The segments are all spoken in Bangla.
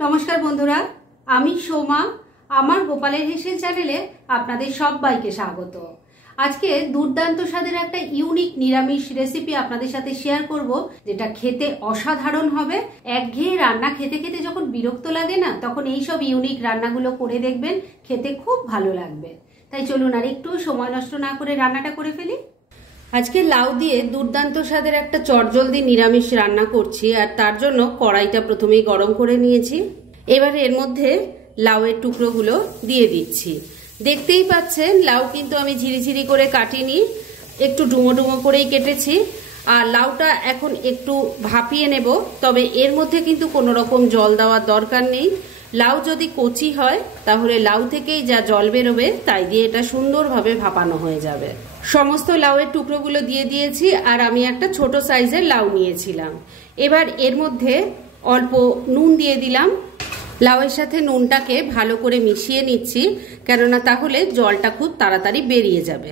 নমস্কার বন্ধুরা, আমি সোমা। আমার গোপালের হেসেল চ্যানেলে আপনাদের সবাইকে স্বাগত। আজকে দুর্দান্ত স্বাদের একটা ইউনিক নিরামিষ রেসিপি আপনাদের সাথে শেয়ার করব, যেটা খেতে অসাধারণ হবে। একঘেয়ে রান্না খেতে খেতে যখন বিরক্ত লাগে না, তখন এইসব ইউনিক রান্নাগুলো করে দেখবেন, খেতে খুব ভালো লাগবে। তাই চলুন আর একটু সময় নষ্ট না করে রান্নাটা করে ফেলি। আজকে লাউ দিয়ে দুর্দান্ত স্বাদের একটা চটজলদি নিরামিষ রান্না করছি, আর তার জন্য কড়াইটা প্রথমেই গরম করে নিয়েছি। এবার এর মধ্যে লাউয়ের টুকরোগুলো দিয়ে দিচ্ছি। দেখতেই পাচ্ছেন লাউ কিন্তু আমি ঝিরিঝিরি করে কাটিনি, একটু ডুমো ডুমো করেই কেটেছি। আর লাউটা এখন একটু ভাপিয়ে নেব, তবে এর মধ্যে কিন্তু কোনো রকম জল দেওয়ার দরকার নেই। লাউ যদি কচি হয় তাহলে লাউ থেকেই যা জল বেরোবে তাই দিয়ে এটা সুন্দরভাবে ভাপানো হয়ে যাবে। সমস্ত লাউয়ের টুকরোগুলো দিয়ে দিয়েছি, আর আমি একটা ছোট সাইজের লাউ নিয়েছিলাম। এবার এর মধ্যে অল্প নুন দিয়ে দিলাম। লাউয়ের সাথে নুনটাকে ভালো করে মিশিয়ে নিচ্ছি, কেননা তাহলে জলটা খুব তাড়াতাড়ি বেরিয়ে যাবে।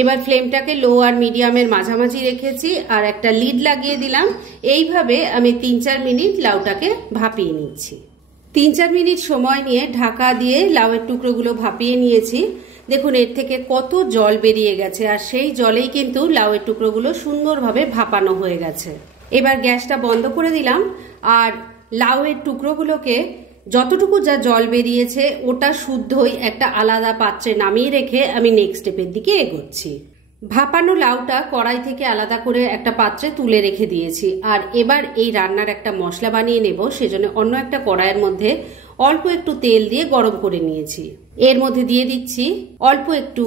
এবার ফ্লেমটাকে লো আর মিডিয়ামের মাঝামাঝি রেখেছি, আর একটা লিড লাগিয়ে দিলাম। এইভাবে আমি 3-4 মিনিট লাউটাকে ভাপিয়ে নিচ্ছি। 3-4 মিনিট সময় নিয়ে ঢাকা দিয়ে লাউয়ের টুকরোগুলো ভাপিয়ে নিয়েছি। দেখুন এর থেকে কত জল বেরিয়ে গেছে, আর সেই জলেই কিন্তু লাউয়ের টুকরোগুলো সুন্দরভাবে ভাপানো হয়ে গেছে। এবার গ্যাসটা বন্ধ করে দিলাম, আর লাউয়ের টুকরোগুলোকে যতটুকু যা জল বেরিয়েছে ওটা শুদ্ধই একটা আলাদা পাত্রে নামিয়ে রেখে আমি নেক্সট স্টেপের দিকে এগোচ্ছি। ভাপানো লাউটা কড়াই থেকে আলাদা করে একটা পাত্রে তুলে রেখে দিয়েছি। আর এবার এই রান্নার একটা মশলা বানিয়ে নেব, সেজন্য অন্য একটা কড়াইয়ের মধ্যে অল্প একটু তেল দিয়ে গরম করে নিয়েছি। এর মধ্যে দিয়ে দিচ্ছি অল্প একটু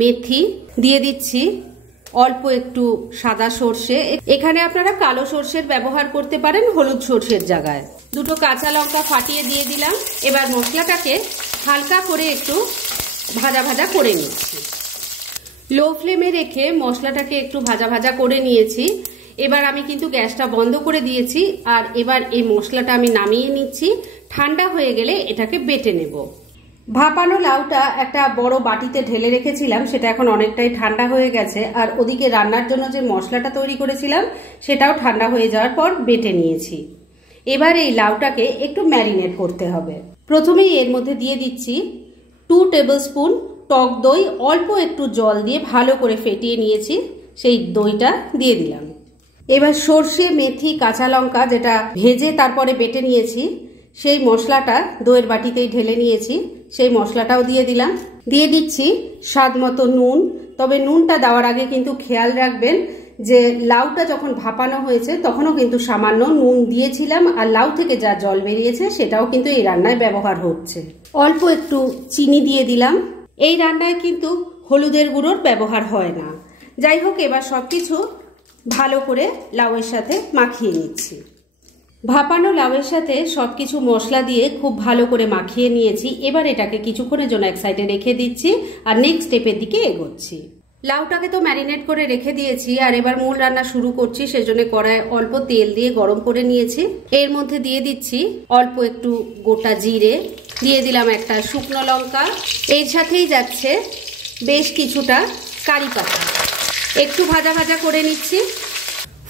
মেথি, দিয়ে দিচ্ছি অল্প একটু সাদা সর্ষে। এখানে আপনারা কালো সর্ষের ব্যবহার করতে পারেন হলুদ সর্ষের জায়গায়। দুটো কাঁচা লঙ্কা ফাটিয়ে দিয়ে দিলাম। এবার মশলাটাকে হালকা করে একটু ভাজা ভাজা করে নিচ্ছি। লো ফ্লেমে রেখে মশলাটাকে একটু ভাজা ভাজা করে নিয়েছি। এবার আমি কিন্তু গ্যাসটা বন্ধ করে দিয়েছি, আর এবার এই মশলাটা আমি নামিয়ে নিচ্ছি। ঠান্ডা হয়ে গেলে এটাকে বেটে নেব। ভাপানো লাউটা একটা বড় বাটিতে ঢেলে রেখেছিলাম, সেটা এখন অনেকটাই ঠান্ডা হয়ে গেছে। আর ওদিকে রান্নার জন্য যে মশলাটা তৈরি করেছিলাম সেটাও ঠান্ডা হয়ে যাওয়ার পর বেটে নিয়েছি। এবার এই লাউটাকে একটু ম্যারিনেট করতে হবে। প্রথমেই এর মধ্যে দিয়ে দিচ্ছি 2 টেবিল স্পুন টক দই। অল্প একটু জল দিয়ে ভালো করে ফেটিয়ে নিয়েছি, সেই দইটা দিয়ে দিলাম। এবার সর্ষে, মেথি, কাঁচা লঙ্কা যেটা ভেজে তারপরে বেটে নিয়েছি, সেই মশলাটা দইয়ের বাটিতেই ঢেলে নিয়েছি, সেই মশলাটাও দিয়ে দিলাম। দিয়ে দিচ্ছি স্বাদ মতো নুন। তবে নুনটা দেওয়ার আগে কিন্তু খেয়াল রাখবেন যে লাউটা যখন ভাপানো হয়েছে তখনও কিন্তু সামান্য নুন দিয়েছিলাম, আর লাউ থেকে যা জল বেরিয়েছে সেটাও কিন্তু এই রান্নায় ব্যবহার হচ্ছে। অল্প একটু চিনি দিয়ে দিলাম। এই রান্নায় কিন্তু হলুদের গুঁড়োর ব্যবহার হয় না। যাই হোক, এবার সবকিছু ভালো করে লাউয়ের সাথে মাখিয়ে নিচ্ছি। ভাপানো লাউয়ের সাথে সবকিছু মশলা দিয়ে খুব ভালো করে মাখিয়ে নিয়েছি। এবার এটাকে কিছুক্ষণের জন্য এক সাইডে রেখে দিচ্ছি, আর নেক্সট স্টেপের দিকে এগোচ্ছি। লাউটাকে তো ম্যারিনেট করে রেখে দিয়েছি, আর এবার মূল রান্না শুরু করছি। সেজন্য কড়ায় অল্প তেল দিয়ে গরম করে নিয়েছি। এর মধ্যে দিয়ে দিচ্ছি অল্প একটু গোটা জিরে, দিয়ে দিলাম একটা শুকনো লঙ্কা। এর সাথেই যাচ্ছে বেশ কিছুটা কারি পাতা। একটু ভাজা ভাজা করে নিচ্ছি।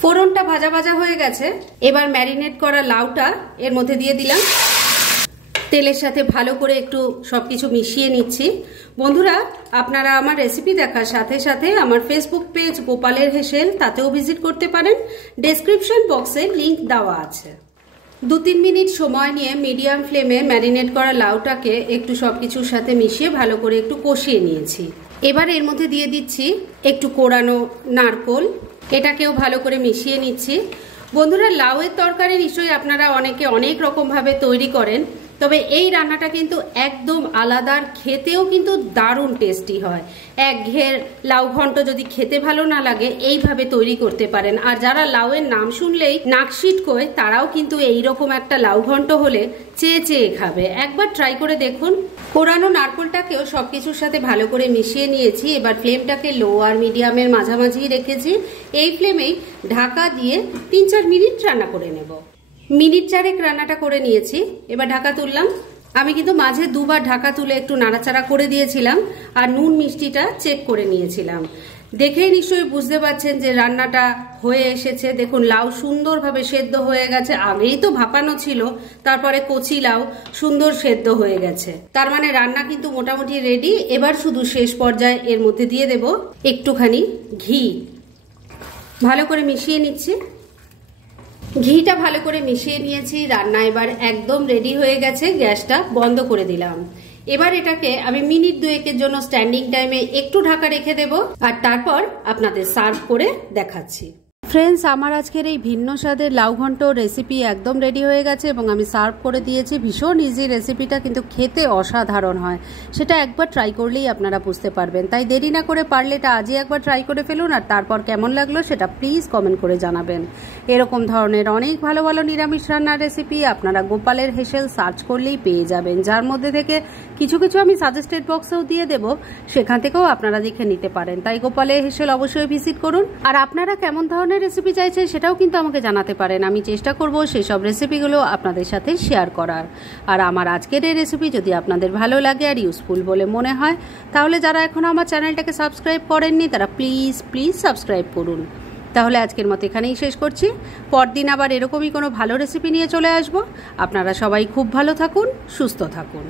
ফোড়নটা ভাজা ভাজা হয়ে গেছে। এবার ম্যারিনেট করা লাউটা এর মধ্যে দিয়ে দিলাম। তেলের সাথে ভালো করে একটু সবকিছু মিশিয়ে নিচ্ছি। বন্ধুরা, আপনারা আমার রেসিপি দেখার সাথে সাথে আমার ফেসবুক পেজ গোপালের হেসেল, তাতেও ভিজিট করতে পারেন। ডেসক্রিপশন বক্সে লিংক দেওয়া আছে। 2-3 মিনিট সময় নিয়ে মিডিয়াম ফ্লেমে ম্যারিনেট করা লাউটাকে একটু সবকিছুর সাথে মিশিয়ে ভালো করে একটু কষিয়ে নিয়েছি। এবার এর মধ্যে দিয়ে দিচ্ছি একটু কোড়ানো নারকোল। এটাকেও ভালো করে মিশিয়ে নিচ্ছি। বন্ধুরা, লাউয়ের তরকারি নিশ্চয়ই আপনারা অনেকে অনেক রকমভাবে তৈরি করেন, তবে এই রান্নাটা কিন্তু একদম আলাদা, খেতেও কিন্তু দারুণ টেস্টি হয়। একঘেয়ে লাউ ঘন্ট যদি খেতে ভালো না লাগে, এইভাবে তৈরি করতে পারেন। আর যারা লাউয়ের নাম শুনলেই নাক সিটকোয়, তারাও কিন্তু এইরকম একটা লাউ ঘন্ট হলে চেয়ে চেয়ে খাবে। একবার ট্রাই করে দেখুন। কোরানো নারকেলটাকেও সবকিছুর সাথে ভালো করে মিশিয়ে নিয়েছি। এবার ফ্লেমটাকে লো আর মিডিয়ামের মাঝামাঝি রেখেছি। এই ফ্লেমেই ঢাকা দিয়ে 3-4 মিনিট রান্না করে নেব। মিনিট 4 রান্নাটা করে নিয়েছি। এবার ঢাকা তুললাম। আমি কিন্তু মাঝে 2বার ঢাকা তুলে একটু নাড়াচাড়া করে দিয়েছিলাম, আর নুন মিষ্টিটা চেক করে নিয়েছিলাম। দেখেই নিশ্চয়ই বুঝতে পারছেন যে রান্নাটা হয়ে এসেছে। দেখুন লাউ সুন্দরভাবে সেদ্ধ হয়ে গেছে, আগেই তো ভাপানো ছিল, তারপরে কচি লাউ সুন্দর সেদ্ধ হয়ে গেছে, তার মানে রান্না কিন্তু মোটামুটি রেডি। এবার শুধু শেষ পর্যায়ে এর মধ্যে দিয়ে দেব একটুখানি ঘি, ভালো করে মিশিয়ে নিচ্ছি। ঘিটা ভালো করে মিশিয়ে নিয়েছি, রান্না এবার একদম রেডি হয়ে গেছে, গ্যাসটা বন্ধ করে দিলাম। এবার এটাকে আমি মিনিট 2-এর জন্য স্ট্যান্ডিং টাইমে একটু ঢাকা রেখে দেব, আর তারপর আপনাদের সার্ভ করে দেখাচ্ছি। ফ্রেন্ডস, আমার আজকের এই ভিন্ন স্বাদের লাউ ঘন্ট রেসিপি একদম রেডি হয়ে গেছে এবং আমি সার্ভ করে দিয়েছি। ভীষণ ইজি রেসিপিটা, কিন্তু খেতে অসাধারণ হয়, সেটা একবার ট্রাই করলেই আপনারা বুঝতে পারবেন। তাই দেরি না করে পারলে এটা আজই একবার ট্রাই করে ফেলুন, আর তারপর কেমন লাগলো সেটা প্লিজ কমেন্ট করে জানাবেন। এরকম ধরনের অনেক ভালো ভালো নিরামিষ রান্নার রেসিপি আপনারা গোপালের হেসেল সার্চ করলেই পেয়ে যাবেন, যার মধ্যে থেকে কিছু কিছু আমি সাজেস্টেড বক্সেও দিয়ে দেব, সেখান থেকেও আপনারা দেখে নিতে পারেন। তাই গোপালের হেসেল অবশ্যই ভিজিট করুন। আর আপনারা কেমন ধরনের রেসিপি চাইছেন সেটাও কিন্তু আমাকে জানাতে পারেন, আমি চেষ্টা করব সেই সব রেসিপিগুলো আপনাদের সাথে শেয়ার করার। আর আমার আজকের এই রেসিপি যদি আপনাদের ভালো লাগে আর ইউজফুল বলে মনে হয়, তাহলে যারা এখনো আমার চ্যানেলটাকে সাবস্ক্রাইব করেননি তারা প্লিজ সাবস্ক্রাইব করুন। তাহলে আজকের মতো এখানেই শেষ করছি, পরদিন আবার এরকমই কোনো ভালো রেসিপি নিয়ে চলে আসব। আপনারা সবাই খুব ভালো থাকুন, সুস্থ থাকুন।